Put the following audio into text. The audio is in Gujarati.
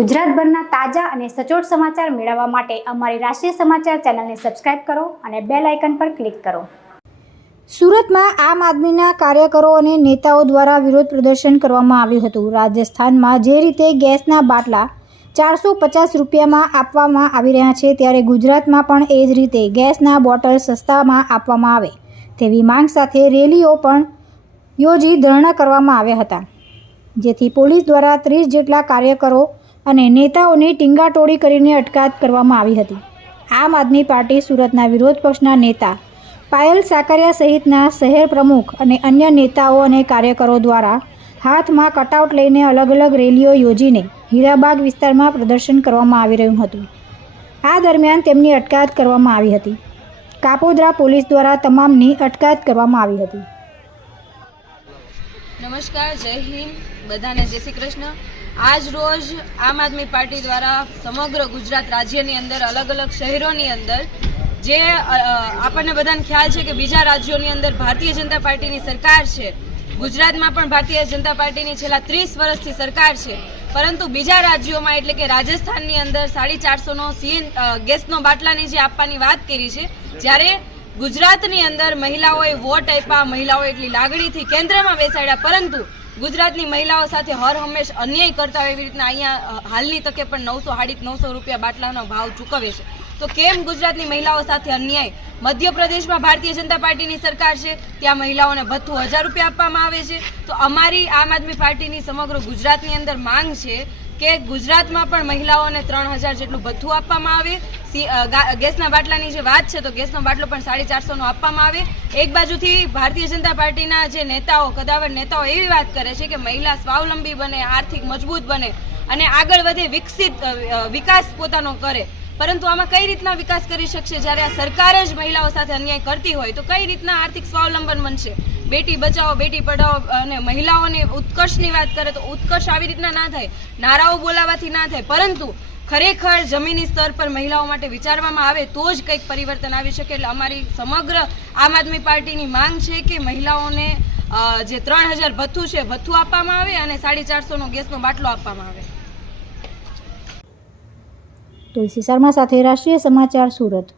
ગુજરાતભરના તાજા અને સચોટ સમાચાર મેળવવા માટે અમારી રાષ્ટ્રીય સમાચાર ચેનલને સબસ્ક્રાઇબ કરો અને બેલ આઇકન પર ક્લિક કરો. સુરતમાં આમ આદમીના કાર્યકરો અને નેતાઓ દ્વારા વિરોધ પ્રદર્શન કરવામાં આવ્યું હતું. રાજસ્થાનમાં જે રીતે ગેસના બાટલા ચારસો પચાસ રૂપિયામાં આપવામાં આવી રહ્યા છે, ત્યારે ગુજરાતમાં પણ એ જ રીતે ગેસના બોટલ સસ્તામાં આપવામાં આવે તેવી માંગ સાથે રેલીઓ પણ યોજી ધરણા કરવામાં આવ્યા હતા. જેથી પોલીસ દ્વારા ત્રીસ જેટલા કાર્યકરો અને નેતાઓની ટીંગાટોળી કરીને અટકાયત કરવામાં આવી હતી. આમ આદમી પાર્ટી સુરતના વિરોધ પક્ષના નેતા પાયલ સાકરિયા સહિતના શહેર પ્રમુખ અને અન્ય નેતાઓ અને કાર્યકરો દ્વારા હાથમાં કટઆઉટ લઈને અલગ અલગ રેલીઓ યોજીને હીરાબાગ વિસ્તારમાં પ્રદર્શન કરવામાં આવી રહ્યું હતું. આ દરમિયાન તેમની અટકાયત કરવામાં આવી હતી. કાપોદ્રા પોલીસ દ્વારા તમામની અટકાયત કરવામાં આવી હતી. નમસ્કાર, જય હિન્દ. બધાને જય શ્રી કૃષ્ણ. આજ રોજ આમ આદમી પાર્ટી દ્વારા સમગ્ર ગુજરાત રાજ્યની અંદર, અલગ અલગ શહેરોની અંદર, જે આપણને બધાને ખ્યાલ છે કે બીજા રાજ્યોની અંદર ભારતીય જનતા પાર્ટીની સરકાર છે. ગુજરાતમાં પણ ભારતીય જનતા પાર્ટીની છેલ્લા ત્રીસ વર્ષથી સરકાર છે. પરંતુ બીજા રાજ્યોમાં એટલે કે રાજસ્થાનની અંદર સાડી ચારસોનો સીએન ગેસનો બાટલાની જે આપવાની વાત કરી છે, જ્યારે ગુજરાતની અંદર મહિલાઓએ વોટ આપ્યા, મહિલાઓ એટલી લાગણીથી કેન્દ્રમાં બેસાડ્યા, પરંતુ ગુજરાતની મહિલાઓ સાથે હર હંમેશ અન્યાય કરતા હોય એવી રીતના અહીંયા હાલની તકે પણ નવસો સાડી નવસો રૂપિયા બાટલાનો ભાવ ચૂકવે છે. તો કેમ ગુજરાતની મહિલાઓ સાથે અન્યાય? મધ્યપ્રદેશમાં ભારતીય જનતા પાર્ટીની સરકાર છે, ત્યાં મહિલાઓને ભથ્થું હજાર રૂપિયા આપવામાં આવે છે. તો અમારી આમ આદમી પાર્ટીની સમગ્ર ગુજરાતની અંદર માંગ છે કે ગુજરાતમાં પણ મહિલાઓને ત્રણ હજાર જેટલું ભથ્થું આપવામાં આવે. ગેસના બાટલાની જે વાત છે, તો ગેસનો બાટલો પણ સાડી ચારસોનો આપવામાં આવે. એક બાજુથી ભારતીય જનતા પાર્ટીના જે નેતાઓ, કદાવર નેતાઓ એવી વાત કરે છે કે મહિલા સ્વાવલંબી બને, આર્થિક મજબૂત બને અને આગળ વધે વિકસિત વિકાસ પોતાનો કરે. પરંતુ આમાં કઈ રીતના વિકાસ કરી શકશે? જ્યારે આ સરકાર જ મહિલાઓ સાથે અન્યાય કરતી હોય, તો કઈ રીતના આર્થિક સ્વાવલંબન બનશે? બેટી બચાવો, બેટી પઢાઓ અને મહિલાઓને ઉત્કર્ષની વાત કરે તો ઉત્કર્ષ આવી રીતના ના થાય. નારાઓ બોલાવાથી ના થાય. પરંતુ ખરેખર જમીની સ્તર પર મહિલાઓ માટે વિચારવામાં આવે તો જ કંઈક પરિવર્તન આવી શકે. એટલે અમારી સમગ્ર આમ આદમી પાર્ટીની માંગ છે કે મહિલાઓને જે ત્રણ હજાર ભથ્થું છે, ભથ્થું આપવામાં આવે અને સાડી ચારસોનો ગેસનો બાટલો આપવામાં આવે. તુલસી શર્મા સાથે રાષ્ટ્રીય સમાચાર સુરત.